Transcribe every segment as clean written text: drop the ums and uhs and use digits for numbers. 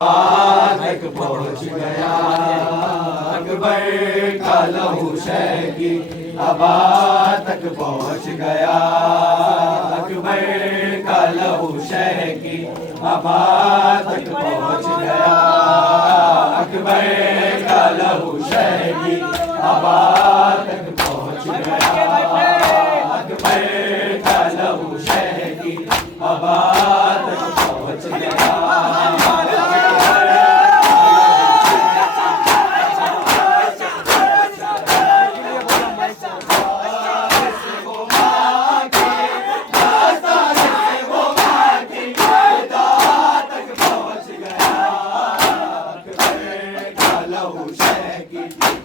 तक पहुँच गया अकबर का लहू शहकी अबा तक पहुँच गया अकबर का लहू शहकी अबा तक पहुँच गया अकबर का लहू शहकी अबा तक पहुँच गया अकबर का लहू शहकी अबा तक पहुँच गया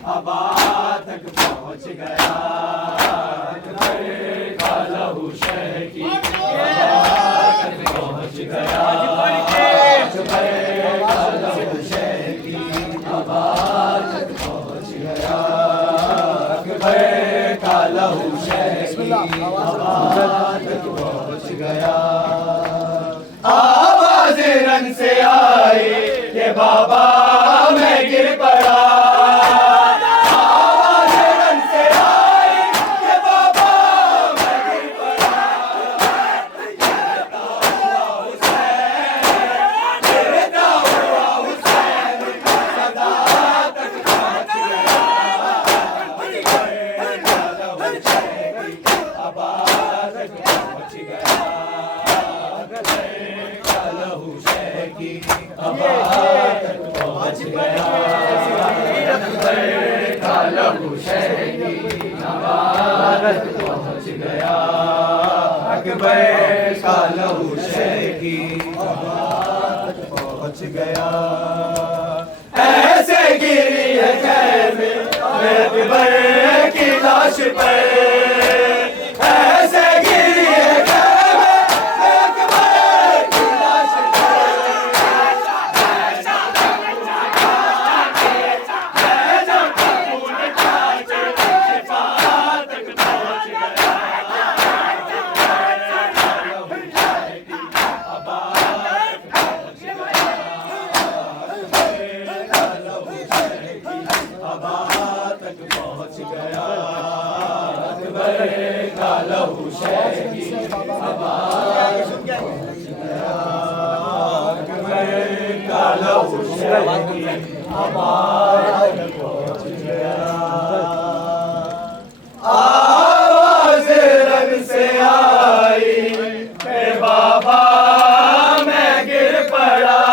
अबा तक पहुँच गया अकबर का लहू शहकी अबा तक पहुँच गया अकबर का लहू शहकी अबा तक पहुँच गया अकबर का लहू शहकी अबा तक पहुँच गया। आवाज़ रन से आई ये बाबा मैं गिर पड़ा अबा तक पहुँच गया अकबर का लहू शहकी अबा तक पहुँच गया अकबर का लहू शहकी अबा तक पहुँच गया। ऐसे गिरी है खैर में अकबर की लाश पर ऐसे गिरी है अबा तक पहुँच गया अकबर का लहू शहकी अबा तक पहुँच गया अकबर का लहू शहकी अबा तक पहुँच गया। आवाज़ रन से आई हे बाबा मैं गिर पड़ा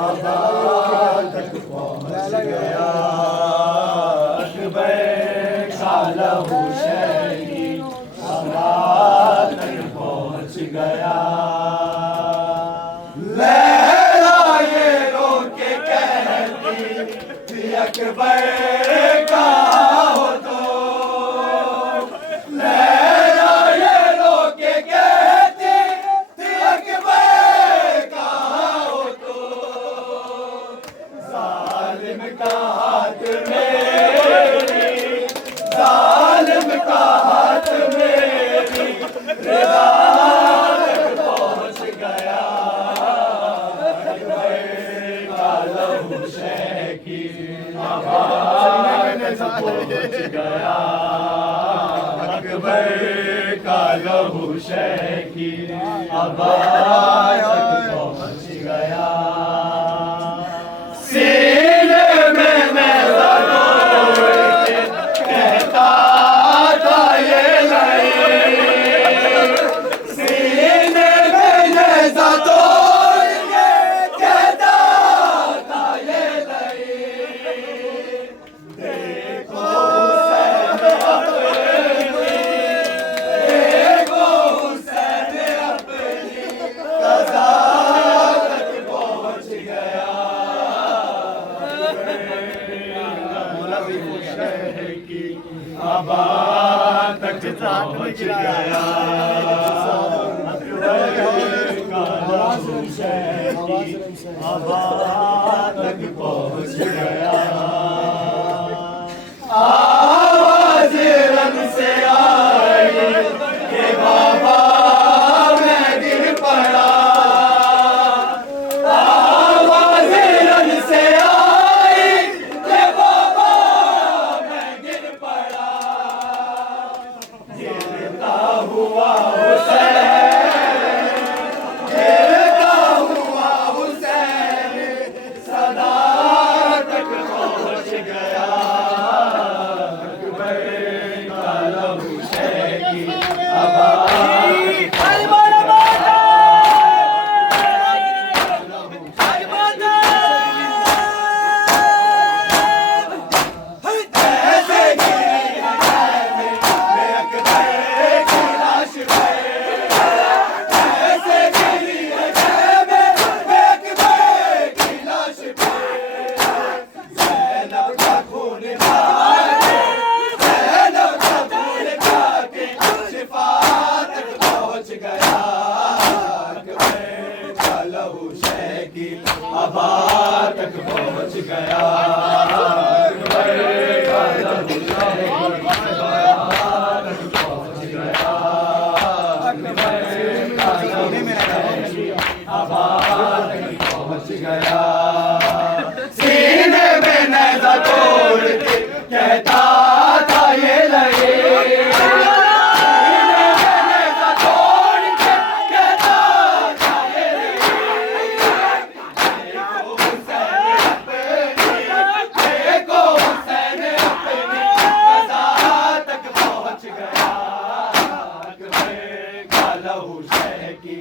अबा तक पहुँच गया अकबर का लहू शहकी अबा तक पहुँच गया। लैला ये रो के कहती थी अकबर का हो तो लैला ये रो के कहती थी अकबर का हो तो जालिम का हाथ मेरी जालिम का हाथ मेरी रिदा तक पहुँच गया अकबर का लहू शहकी अबा तक पहुँच गया अकबर का लहू शहकी अबा तक पहुँच गया। की आबाद तक पहुँच गया आबाद तक पहुँच गया आवाज रन से आई कि बाबा मैं गिर पड़ा आवाज रन से आई कि बाबा मैं गिर पड़ा गिरता हुआ आबाद तक पहुँच गया आबाद तक पहुँच गया सीने में नैज़ा तोड़ के कहता था ये लगे लहू शह की